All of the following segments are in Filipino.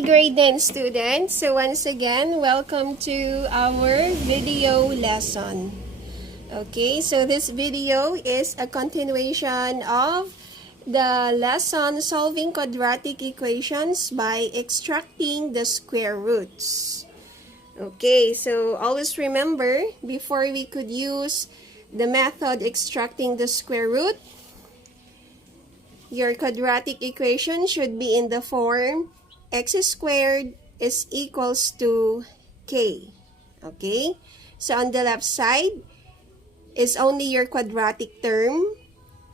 Hi grade 10 students. So once again, welcome to our video lesson. Okay, so this video is a continuation of the lesson solving quadratic equations by extracting the square roots. Okay, so always remember, before we could use the method extracting the square root, your quadratic equation should be in the form x squared is equals to k. Okay? So on the left side is only your quadratic term,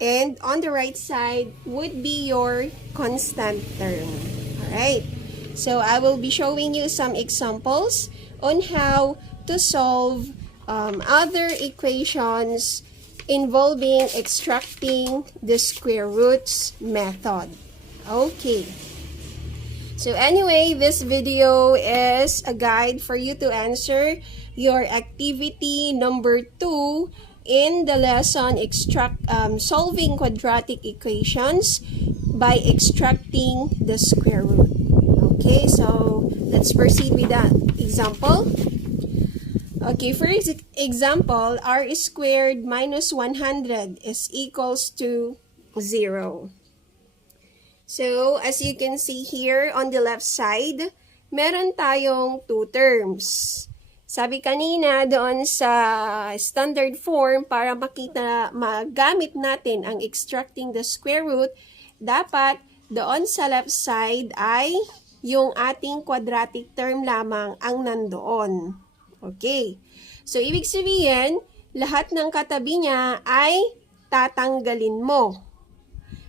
and on the right side would be your constant term. Alright? So I will be showing you some examples on how to solve other equations involving extracting the square roots method. Okay. So anyway, this video is a guide for you to answer your activity number 2 in the lesson solving quadratic equations by extracting the square root. Okay, so let's proceed with that example. Okay, for example, r squared minus 100 is equals to 0. So, as you can see here on the left side, meron tayong two terms. Sabi kanina doon sa standard form, para magamit natin ang extracting the square root, dapat doon sa left side ay yung ating quadratic term lamang ang nandoon. Okay. So, ibig sabihin, lahat ng katabi niya ay tatanggalin mo.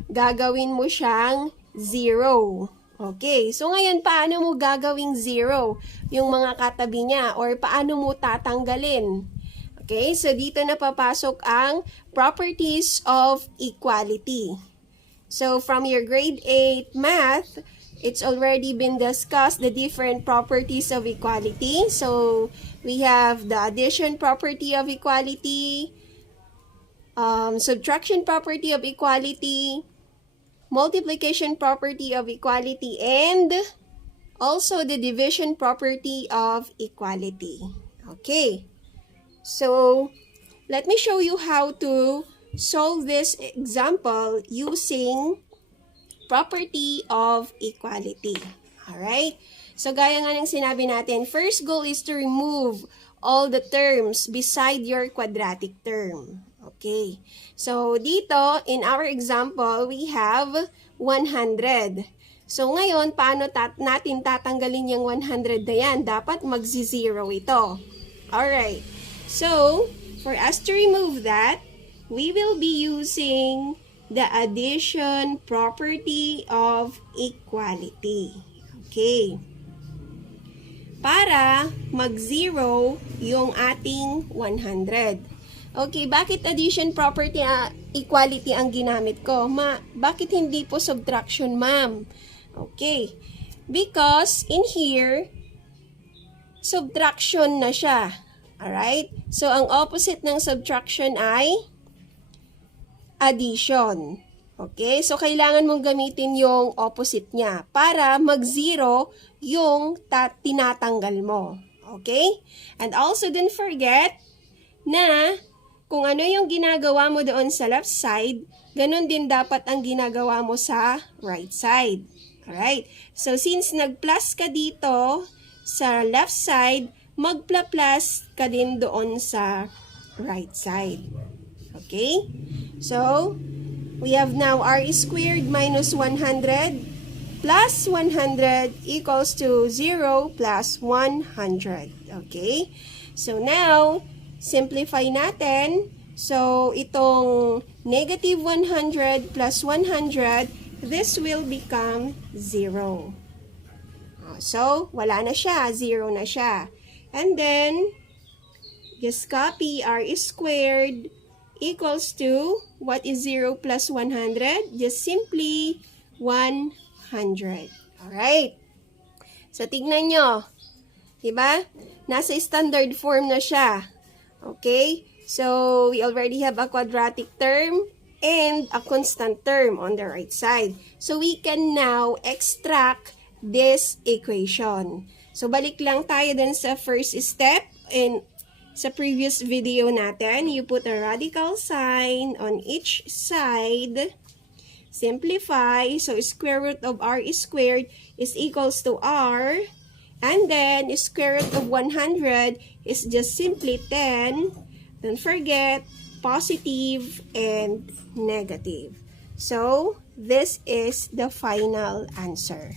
Gagawin mo siyang 0. Okay, so ngayon, paano mo gagawing 0 yung mga katabi niya, or paano mo tatanggalin? Okay, so dito na papasok ang properties of equality. So from your grade 8 math, it's already been discussed the different properties of equality. So we have the addition property of equality, subtraction property of equality, multiplication property of equality, and also the division property of equality. Okay, so let me show you how to solve this example using property of equality. Alright, so gaya nga ng sinabi natin, first goal is to remove all the terms beside your quadratic term. Okay, so dito, in our example, we have 100. So ngayon, paano natin tatanggalin yung 100 na yan? Dapat magzi-0 ito. Alright, so for us to remove that, we will be using the addition property of equality. Okay, para mag-0 yung ating 100. Okay, bakit addition property equality ang ginamit ko? Bakit hindi po subtraction, ma'am? Okay, because in here, subtraction na siya. Alright? So, ang opposite ng subtraction ay addition. Okay? So, kailangan mong gamitin yung opposite niya para mag-0 yung tinatanggal mo. Okay? And also, don't forget na kung ano yung ginagawa mo doon sa left side, ganun din dapat ang ginagawa mo sa right side. Alright? So, since nag-plus ka dito sa left side, magpla-plus ka din doon sa right side. Okay? So, we have now r squared minus 100 plus 100 equals to 0 plus 100. Okay? So, now, simplify natin. So, itong negative 100 plus 100, this will become 0. So, wala na siya. 0 na siya. And then, just copy r squared equals to, what is 0 plus 100? Just simply 100. Alright? So, tignan nyo. Diba? Nasa standard form na siya. Okay, so we already have a quadratic term and a constant term on the right side. So we can now extract this equation. So, balik lang tayo dun sa first step. And sa previous video natin, you put a radical sign on each side. Simplify. So, square root of r squared is equals to r. And then, square root of 100 is just simply 10. Don't forget, positive and negative. So, this is the final answer.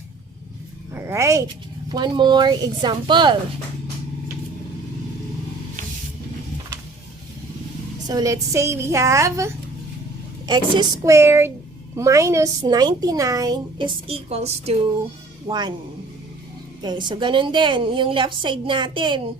Alright, one more example. So, let's say we have x squared minus 99 is equals to 1. Okay, so ganun din. Yung left side natin,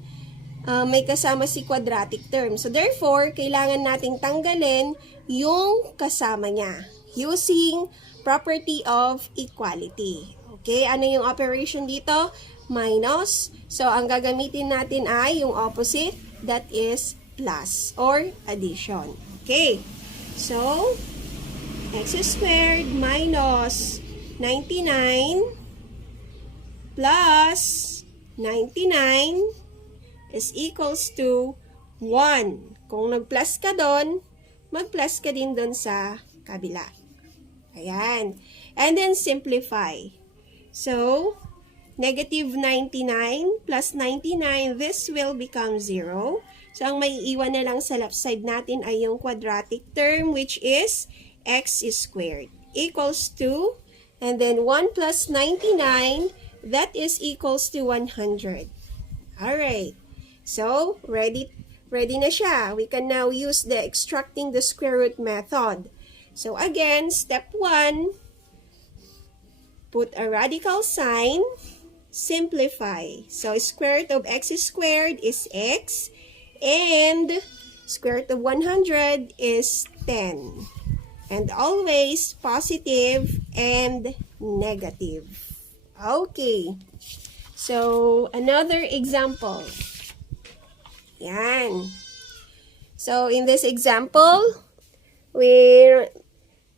may kasama si quadratic term. So, therefore, kailangan nating tanggalin yung kasama niya using property of equality. Okay, ano yung operation dito? Minus. So, ang gagamitin natin ay yung opposite, that is plus or addition. Okay, so, x squared minus 99 plus 99 is equals to 1. Kung nag-plus ka doon, mag-plus ka din doon sa kabila. Ayan. And then, simplify. So, negative 99 plus 99, this will become 0. So, ang may iwan na lang sa left side natin ay yung quadratic term, which is x squared equals to, and then 1 plus 99, that is equals to 100. Alright. So, ready na siya. We can now use the extracting the square root method. So, again, step 1, put a radical sign, simplify. So, square root of x squared is x, and square root of 100 is 10. And always positive and negative. Okay. So, another example. Yan. So, in this example, we're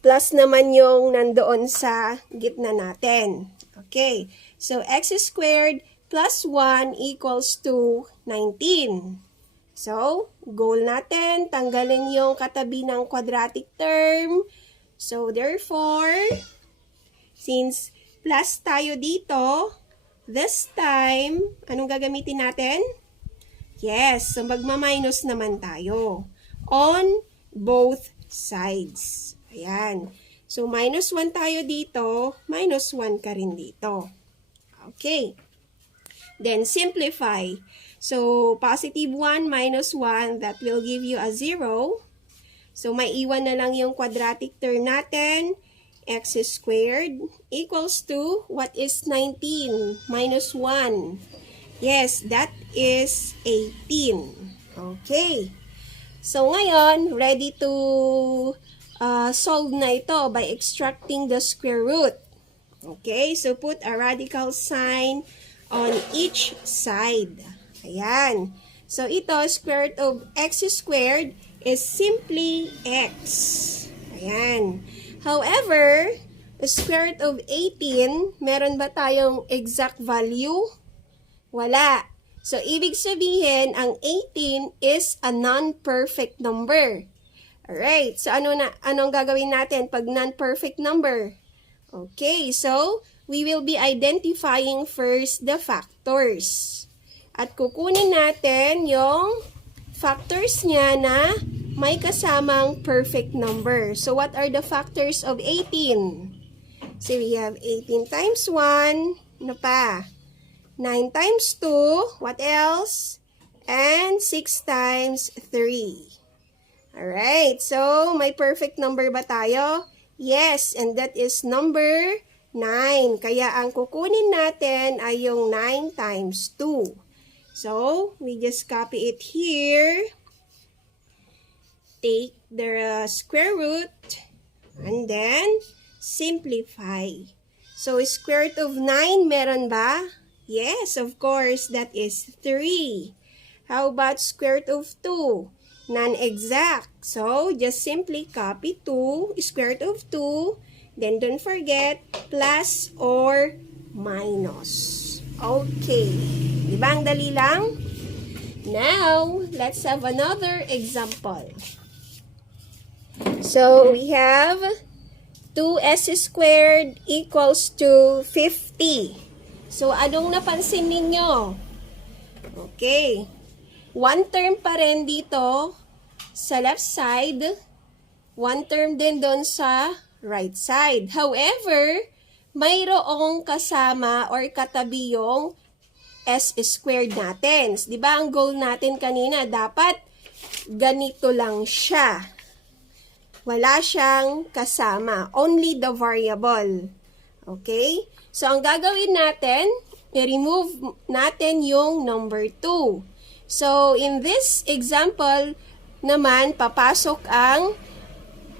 plus naman yung nandoon sa gitna natin. Okay. So, x squared plus 1 equals to 19. So, goal natin, tanggalin yung katabi ng quadratic term. So, therefore, since plus tayo dito, this time, anong gagamitin natin? Yes, so magma-minus naman tayo on both sides. Ayan. So, minus 1 tayo dito, minus 1 ka rin dito. Okay. Then, simplify. So, positive 1 minus 1, that will give you a 0. So, may iwan na lang yung quadratic term natin. X squared equals to, what is 19 minus 1? Yes, that is 18. Okay. So, ngayon, ready to solve na ito by extracting the square root. Okay, so put a radical sign on each side. Ayan. So, ito, square root of x squared is simply x. Ayan. However, square root of 18, meron ba tayong exact value? Wala. So, ibig sabihin, ang 18 is a non-perfect number. Alright, so anong gagawin natin pag non-perfect number? Okay, so we will be identifying first the factors. At kukunin natin yung factors niya na may kasamang perfect number. So what are the factors of 18? So we have 18 times 1, ano pa? 9 times 2, what else? And 6 times 3. Alright, so may perfect number ba tayo? Yes, and that is number 9. Kaya ang kukunin natin ay yung 9 times 2. So, we just copy it here. Take the square root and then simplify. So, square root of 9 meron ba? Yes, of course, that is 3. How about square root of 2? Non-exact. So, just simply copy 2, square root of 2, then don't forget, plus or minus. Okay. Di ba ang dali lang? Now, let's have another example. So, we have 2s squared equals to 50. So, anong napansin ninyo? Okay. One term pa rin dito sa left side. One term din doon sa right side. However, mayroong kasama or katabi yung s squared natin. Di ba ang goal natin kanina, dapat ganito lang siya. Wala siyang kasama. Only the variable. Okay? So, ang gagawin natin, i-remove natin yung number 2. So, in this example naman, papasok ang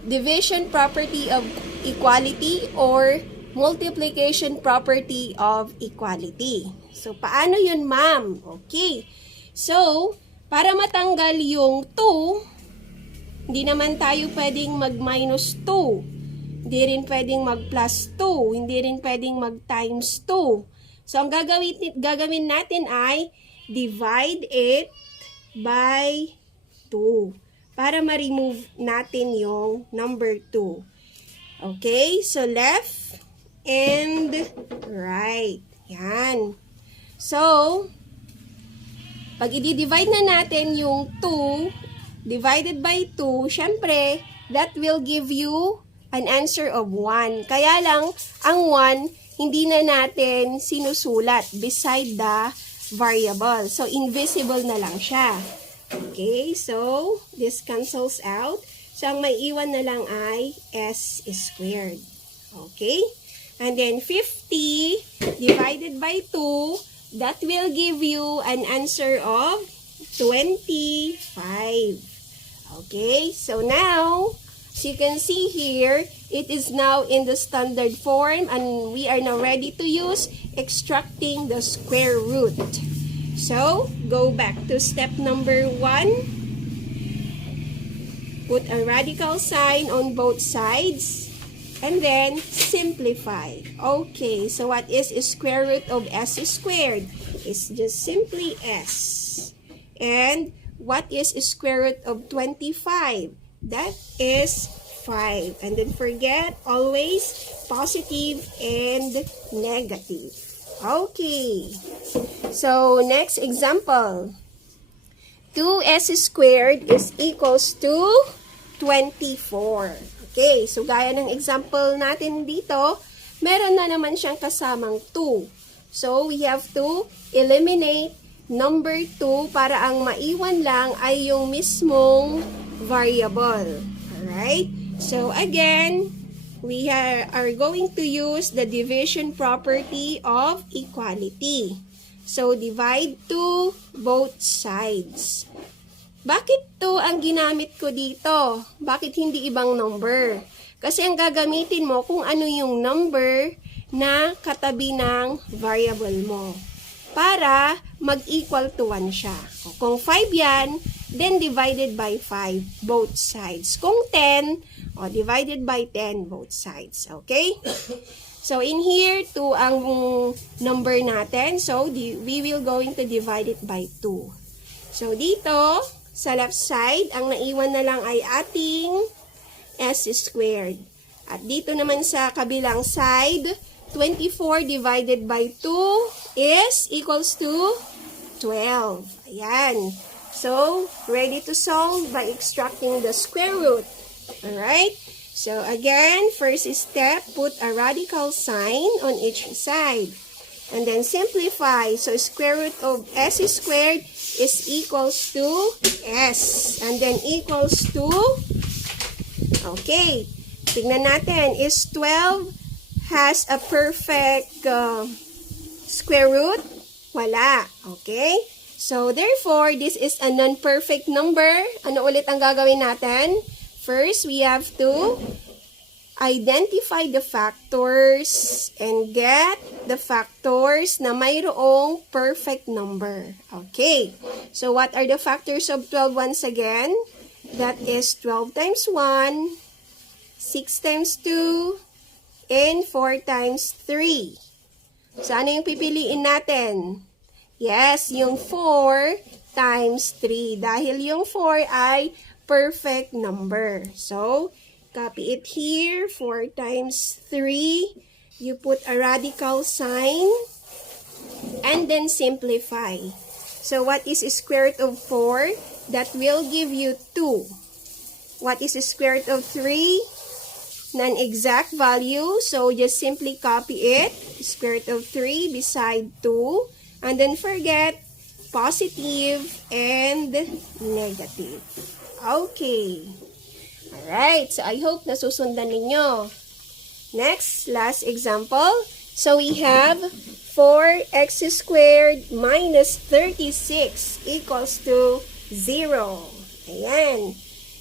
division property of equality or multiplication property of equality. So, paano yun, ma'am? Okay. So, para matanggal yung 2, hindi naman tayo pwedeng mag-minus 2. Hindi rin pwedeng mag-plus 2. Hindi rin pwedeng mag-times 2. So, ang gagawin natin ay divide it by 2 para ma-remove natin yung number 2. Okay? So, left and right. Yan. So, pag i-divide na natin yung 2 divided by 2, syempre, that will give you an answer of 1. Kaya lang, ang 1, hindi na natin sinusulat beside the variable. So, invisible na lang siya. Okay, so, this cancels out. So, ang may iwan na lang ay s squared. Okay? And then, 50 divided by 2, that will give you an answer of 25. Okay? So, now, as you can see here, it is now in the standard form and we are now ready to use extracting the square root. So, go back to step number 1. Put a radical sign on both sides. And then, simplify. Okay, so what is square root of s squared? It's just simply s. And what is square root of 25? That is 5. And then forget always positive and negative. Okay. So, next example. 2s squared is equals to 24. Okay, so gaya ng example natin dito, meron na naman siyang kasamang 2. So, we have to eliminate number 2 para ang maiwan lang ay yung mismong variable. Alright? So, again, we are going to use the division property of equality. So, divide to both sides. Bakit to ang ginamit ko dito? Bakit hindi ibang number? Kasi ang gagamitin mo kung ano yung number na katabi ng variable mo. Para mag-equal to 1 siya. Kung 5 yan, then divided by 5, both sides. Kung 10, divided by 10, both sides. Okay? So, in here, 2 ang number natin. So, we will going to divide it by 2. So, dito, sa left side, ang naiwan na lang ay ating s squared. At dito naman sa kabilang side, 24 divided by 2 is equals to 12. Ayan. So, ready to solve by extracting the square root. Alright? So, again, first step, put a radical sign on each side. And then simplify. So, square root of s squared is equals to s. And then equals to, okay, tignan natin, is 12 has a perfect square root? Wala. Okay? So, therefore, this is a non-perfect number. Ano ulit ang gagawin natin? First, we have to identify the factors and get the factors na mayroong perfect number. Okay. So, what are the factors of 12 once again? That is 12 times 1, 6 times 2, and 4 times 3. So, ano yung pipiliin natin? Yes, yung 4 times 3. Dahil yung 4 ay perfect number. So, copy it here. 4 times 3. You put a radical sign. And then simplify. So, what is square root of 4? That will give you 2. What is the square root of 3? Non-exact value. So, just simply copy it. Square root of 3 beside 2. And then forget positive and negative. Okay. Alright. So, I hope nasusundan ninyo. Next, last example. So, we have 4x squared minus 36 equals to 0. Ayan.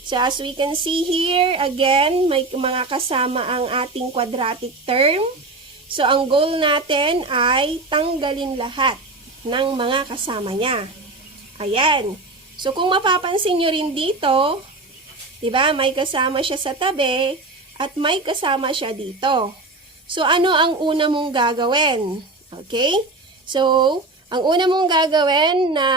So, as we can see here, again, may mga kasama ang ating quadratic term. So, ang goal natin ay tanggalin lahat ng mga kasama niya. Ayan. So, kung mapapansin nyo rin dito, diba, may kasama siya sa tabi at may kasama siya dito. So, ano ang una mong gagawin? Okay? So, ang una mong gagawin na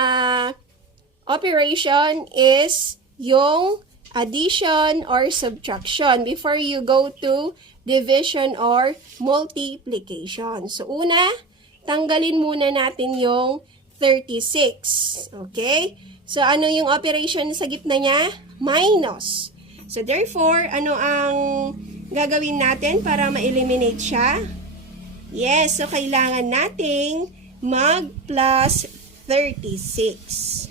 operation is yung addition or subtraction before you go to division or multiplication. So, una, tanggalin muna natin yung 36. Okay? So, ano yung operation sa gitna niya? Minus. So, therefore, ano ang gagawin natin para ma-eliminate siya? Yes, so kailangan nating mag-plus 36.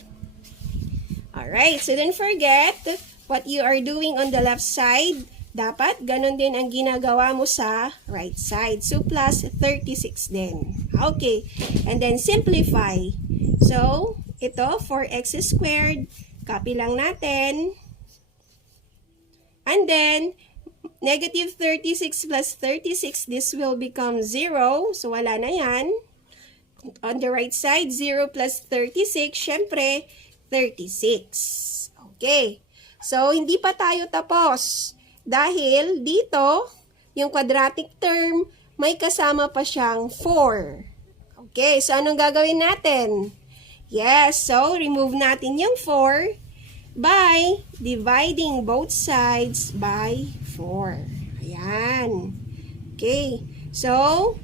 Alright, so don't forget what you are doing on the left side. Dapat ganun din ang ginagawa mo sa right side. So, plus 36 din. Okay, and then simplify. So, ito, 4x squared. Copy lang natin. And then, negative 36 plus 36, this will become 0. So, wala na yan. On the right side, 0 plus 36, syempre, 36. Okay. So, hindi pa tayo tapos. Dahil dito, yung quadratic term, may kasama pa siyang 4. Okay. So, anong gagawin natin? Yes. So, remove natin yung 4 by dividing both sides by 4. Ayan. Okay. So,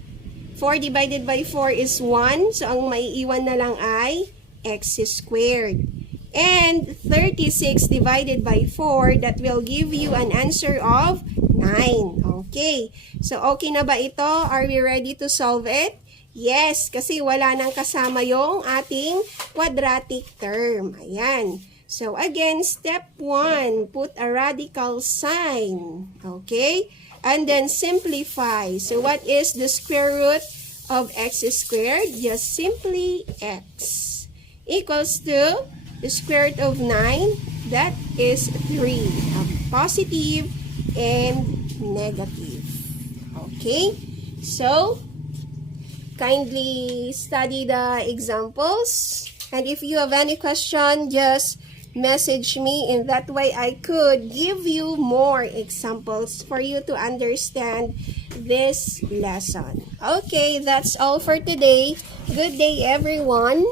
4 divided by 4 is 1. So, ang maiiwan na lang ay x squared. And 36 divided by 4, that will give you an answer of 9. Okay. So, okay na ba ito? Are we ready to solve it? Yes, kasi wala nang kasama yung ating quadratic term. Ayan. So, again, step 1, put a radical sign. Okay? And then simplify. So, what is the square root of x squared? Just simply x equals to the square root of 9, that is 3. Positive and negative. Okay? So, kindly study the examples. And if you have any question, just message me. In that way, I could give you more examples for you to understand this lesson. Okay, that's all for today. Good day, everyone.